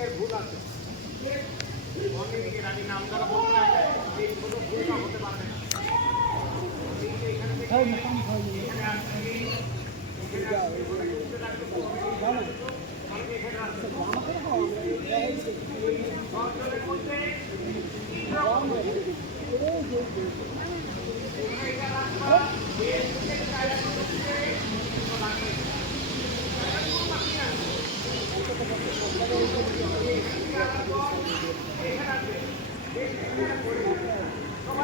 অনেকের ভুল আছে। অনেকের আমি নাম দ্বারা বলতে এই কোনো ভুলটা হতে পারবে না। এখানে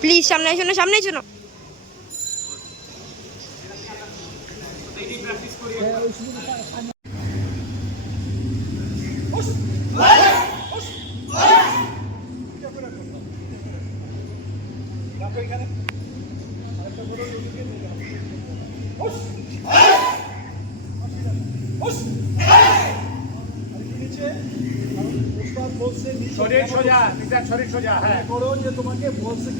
প্লিজ সামনে এসো না সামনে এসো না শরীর সোজা নিজের শরীর সোজা হ্যাঁ। করো যে তোমাকে বলছে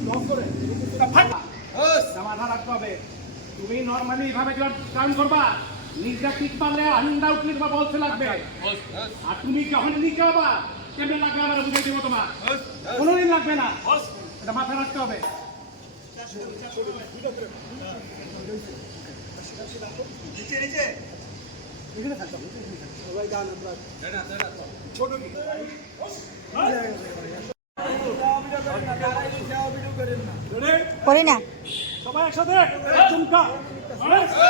ব্লক করে মাথা রাখতে হবে। তুমি নর্মালি এইভাবে কাম করবা নিজটা ঠিক পারলে হান্ডা উঠলে তোমার বলতে লাগবে। আর তুমি যখন নিচে হবা কেমনে লাগবে আমার বুঝাই দিব তোমার? কোনোদিন লাগবে না। এটা মাথা রাখতে হবে। গান আমরা করি না। সবাই একসাথে? চুমকা। চড়ুকি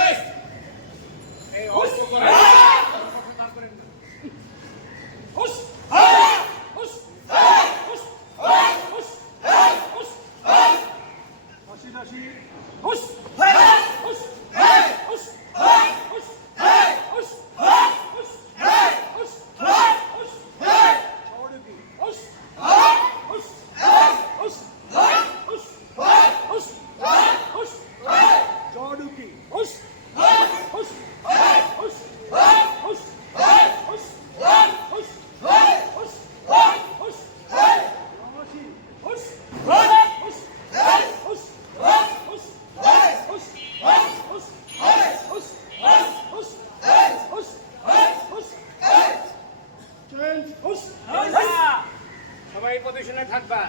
সবাই পজিশনে থাকবা।